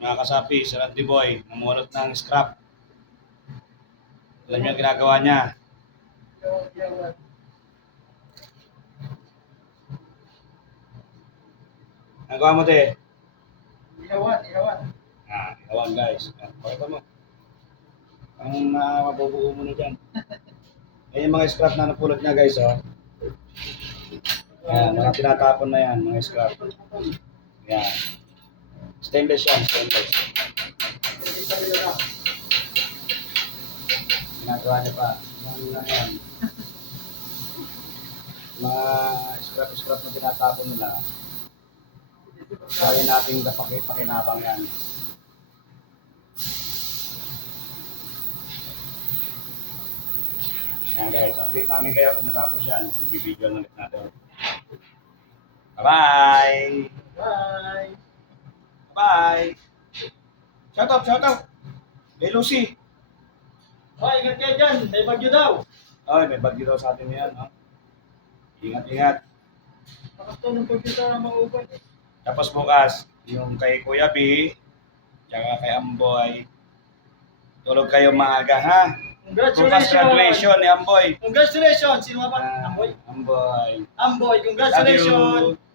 Mga kasapi, si Randy Boy, namulot ng scrap. Alam niyo ang ginagawa niya. Nagawa mo, te? Ihawan. Ihawan guys. Pakita mo. Ang mabubuo mo na dyan. Yan yung mga scrap na napulot niya guys, oh. Yan, mga tinatapon na yan, mga scrap. Yan. Stainless yan, stainless. Ginagawa niya pa. Yan. Mga scrap na tinatapon nila. Gawin natin pakinabang yan. Yan guys, update namin kayo kung natapos yan. Bibidyo na ulit natin. Bye-bye! Bye! Bye! Shout out! Hey Lucy! Bye, ingat kayo dyan. May bagyo daw. Ay, may bagyo daw sa atin yan, no? Ingat. Pakas to ng computer ng mga uban. Tapos bukas, yung kay Kuya B, tsaka kay Amboy, tulog kayo maaga, ha? Bukas graduation ni Amboy. Congratulations! Sino nga ba? Amboy. Amboy. Amboy, Love congratulations! you.